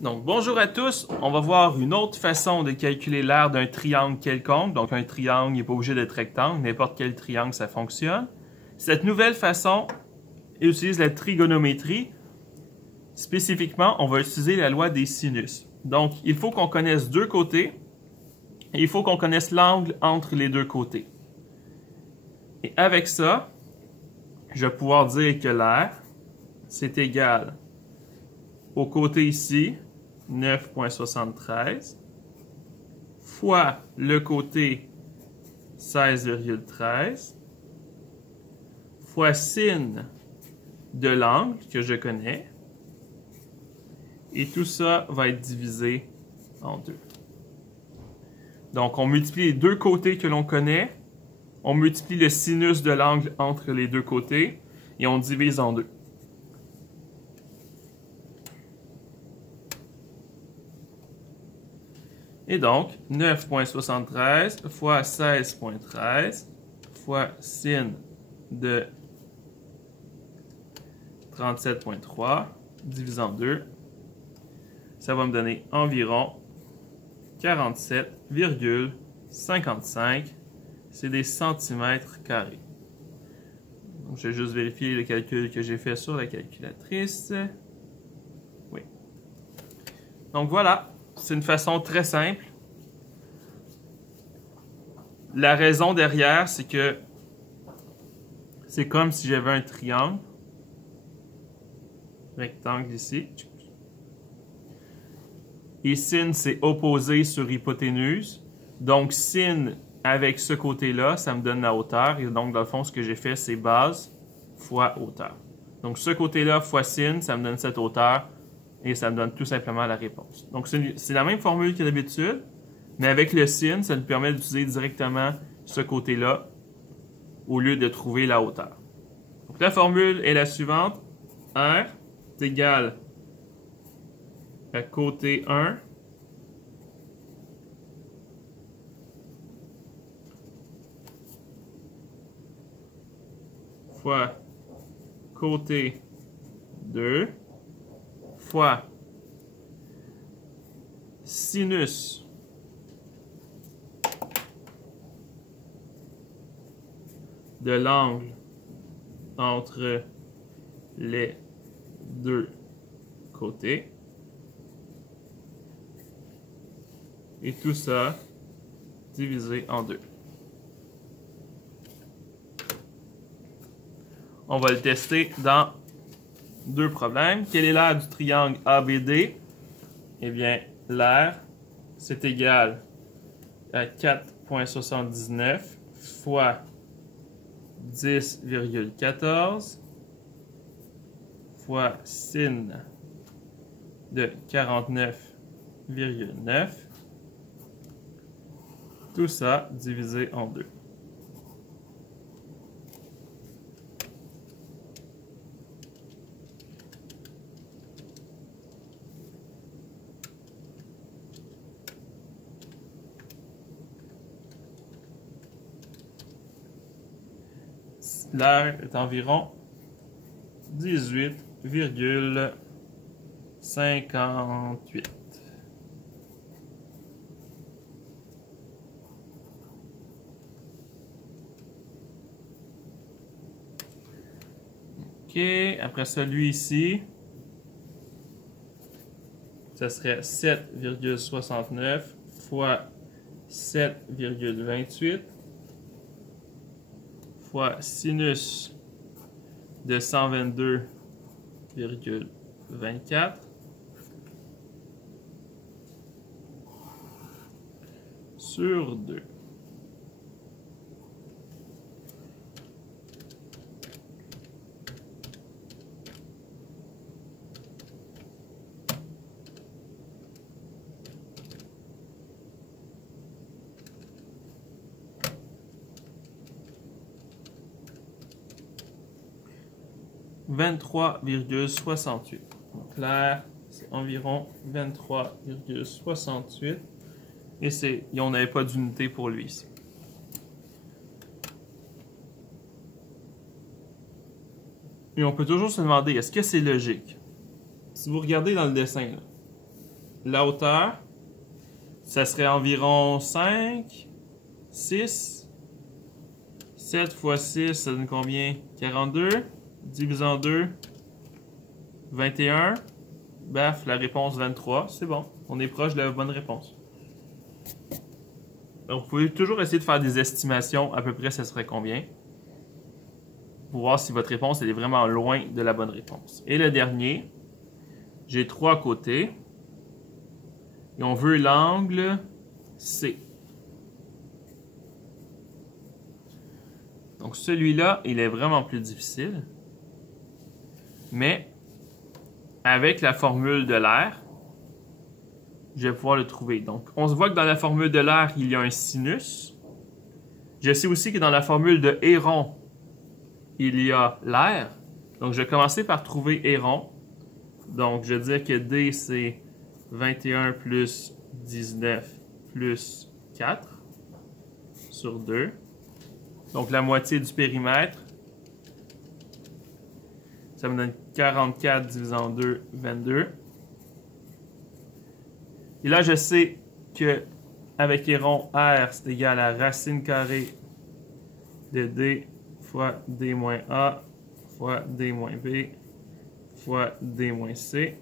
Donc, bonjour à tous. On va voir une autre façon de calculer l'aire d'un triangle quelconque. Donc, un triangle n'est pas obligé d'être rectangle. N'importe quel triangle, ça fonctionne. Cette nouvelle façon utilise la trigonométrie. Spécifiquement, on va utiliser la loi des sinus. Donc, il faut qu'on connaisse deux côtés et il faut qu'on connaisse l'angle entre les deux côtés. Et avec ça, je vais pouvoir dire que l'aire, c'est égal au côté ici, 9,73, fois le côté 16,13, fois sin de l'angle que je connais, et tout ça va être divisé en deux. Donc, on multiplie les deux côtés que l'on connaît, on multiplie le sinus de l'angle entre les deux côtés, et on divise en deux. Et donc, 9,73 fois 16,13 fois sin de 37,3 divisé en 2, ça va me donner environ 47,55. C'est des centimètres carrés. Donc, je vais juste vérifier le calcul que j'ai fait sur la calculatrice. Oui. Donc voilà. C'est une façon très simple. La raison derrière, c'est que c'est comme si j'avais un triangle, rectangle ici. Et sin, c'est opposé sur hypoténuse. Donc, sin avec ce côté-là, ça me donne la hauteur. Et donc, dans le fond, ce que j'ai fait, c'est base fois hauteur. Donc, ce côté-là fois sin, ça me donne cette hauteur. Et ça me donne tout simplement la réponse. Donc, c'est la même formule que d'habitude, mais avec le sin, ça nous permet d'utiliser directement ce côté-là au lieu de trouver la hauteur. Donc, la formule est la suivante. R est égal à côté 1 fois côté 2 fois sinus de l'angle entre les deux côtés. Et tout ça divisé en deux. On va le tester dans deux problèmes. Quelle est l'aire du triangle ABD? Eh bien, l'aire, c'est égal à 4,79 fois 10,14 fois sin de 49,9. Tout ça divisé en deux. L'aire est environ 18,58. OK, après ça, lui ici, ça serait 7,69 fois 7,28 fois sinus de 122,24 sur 2. « 23,68. » Donc l'aire, c'est environ 23,68. Et on n'avait pas d'unité pour lui ici. Et on peut toujours se demander, est-ce que c'est logique? Si vous regardez dans le dessin, là, la hauteur, ça serait environ 5, 6, 7 fois 6, ça donne combien? 42, divisé en 2, 21. Baf, la réponse 23, c'est bon. On est proche de la bonne réponse. Donc, vous pouvez toujours essayer de faire des estimations, à peu près, ça serait combien? Pour voir si votre réponse elle est vraiment loin de la bonne réponse. Et le dernier, j'ai 3 côtés. Et on veut l'angle C. Donc, celui-là, il est vraiment plus difficile. Mais, avec la formule de l'air, je vais pouvoir le trouver. Donc, on se voit que dans la formule de l'air, il y a un sinus. Je sais aussi que dans la formule de Héron, il y a l'air. Donc, je vais commencer par trouver Héron. Donc, je vais dire que D, c'est 21 plus 19 plus 4 sur 2. Donc, la moitié du périmètre. Ça me donne 44 divisé en 2, 22. Et là, je sais que avec Héron, R, c'est égal à racine carrée de D fois D moins A fois D moins B fois D moins C.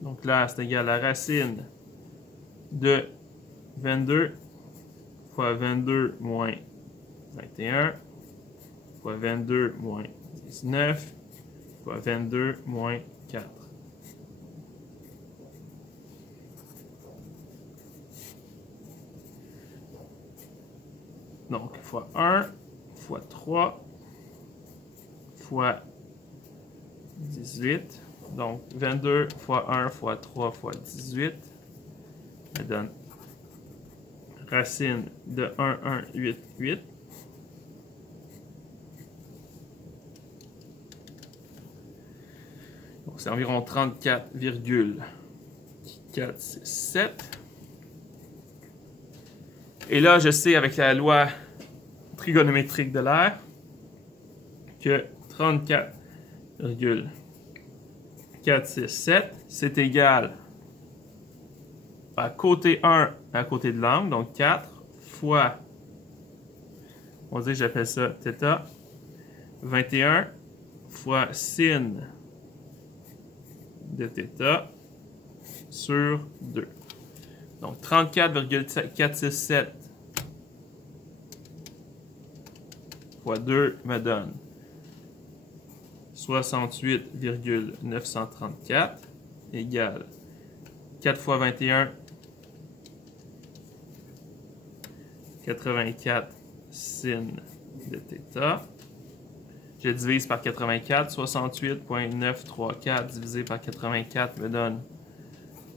Donc là, c'est égal à racine de 22 fois 22 moins 21 fois 22 moins 19 fois 22 moins 4. Donc, fois 1 fois 3 fois 18. Donc, 22 fois 1 fois 3 fois 18. Ça donne racine de 1, 1, 8, 8. Donc, c'est environ 34,467. Et là, je sais avec la loi trigonométrique de l'air que 34,467, c'est égal à côté 1 à côté de l'angle, donc 4 fois, on va dire que j'appelle ça θ, 21 fois sin de θ sur 2. Donc 34,467 fois 2 me donne 68,934 égale 4 fois 21, 84 sin de θ. Je divise par 84, 68,934 divisé par 84 me donne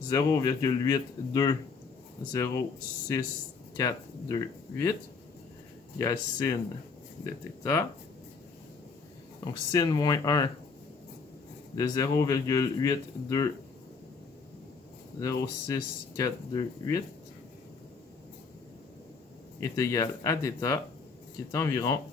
0,8206428 égale sin de θ. Donc sin moins 1 de 0,8206428 est égal à θ, qui est environ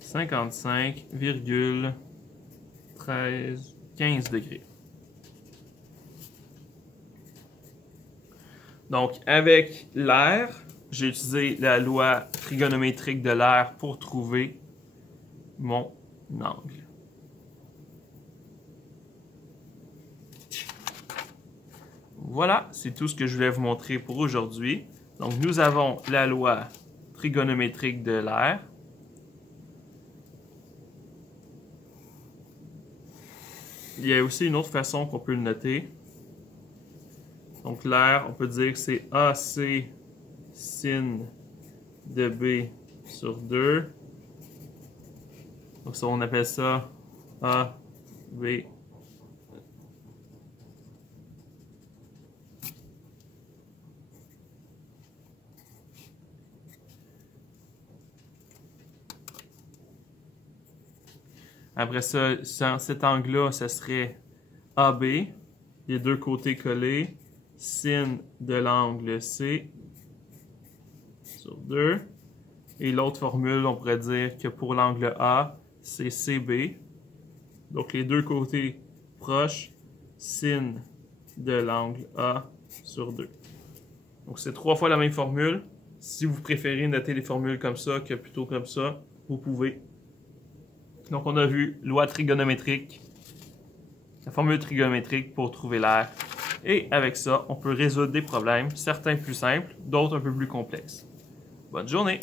55,15 degrés. Donc, avec l'air, j'ai utilisé la loi trigonométrique de l'air pour trouver mon angle. Voilà, c'est tout ce que je voulais vous montrer pour aujourd'hui. Donc, nous avons la loi trigonométrique de l'air. Il y a aussi une autre façon qu'on peut le noter. Donc, l'air, on peut dire que c'est AC sin de B sur 2. Donc, ça, on appelle ça AB. Après ça, cet angle-là, ça serait AB, les deux côtés collés, sin de l'angle C sur 2. Et l'autre formule, on pourrait dire que pour l'angle A, c'est CB. Donc les deux côtés proches, sin de l'angle A sur 2. Donc c'est 3 fois la même formule. Si vous préférez noter les formules comme ça que plutôt comme ça, vous pouvez. Donc on a vu loi trigonométrique, la formule trigonométrique pour trouver l'aire. Et avec ça, on peut résoudre des problèmes, certains plus simples, d'autres un peu plus complexes. Bonne journée!